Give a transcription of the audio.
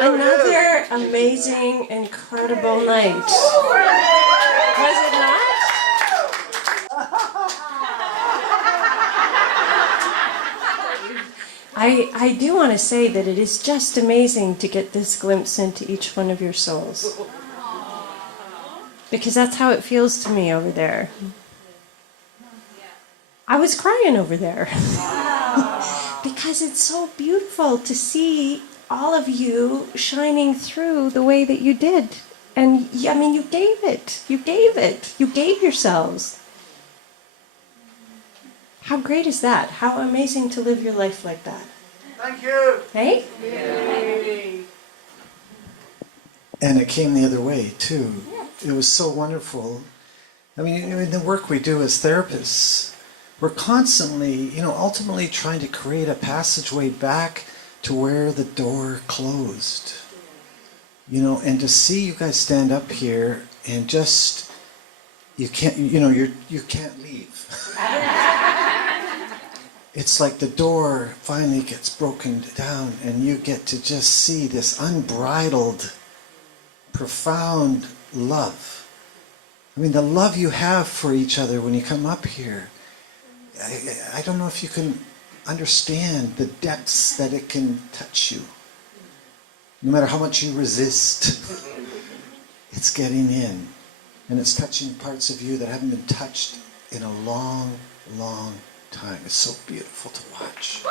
Another amazing, incredible night. Was it not? I do want to say that it is just amazing to get this glimpse into each one of your souls. Because that's how it feels to me over there. I was crying over there. Because it's so beautiful to see all of you shining through the way that you did. And I mean, you gave it. You gave it. You gave yourselves. How great is that? How amazing to live your life like that. Thank you. Hey? Yay. And it came the other way, too. It was so wonderful. I mean, in the work we do as therapists, we're constantly, ultimately trying to create a passageway back to where the door closed. And to see you guys stand up here and just, you can't, you can't leave. It's like the door finally gets broken down and you get to just see this unbridled, profound love. I mean, the love you have for each other when you come up here. I don't know if you can understand the depths that it can touch you. No matter how much you resist, it's getting in. And it's touching parts of you that haven't been touched in a long, long time. It's so beautiful to watch.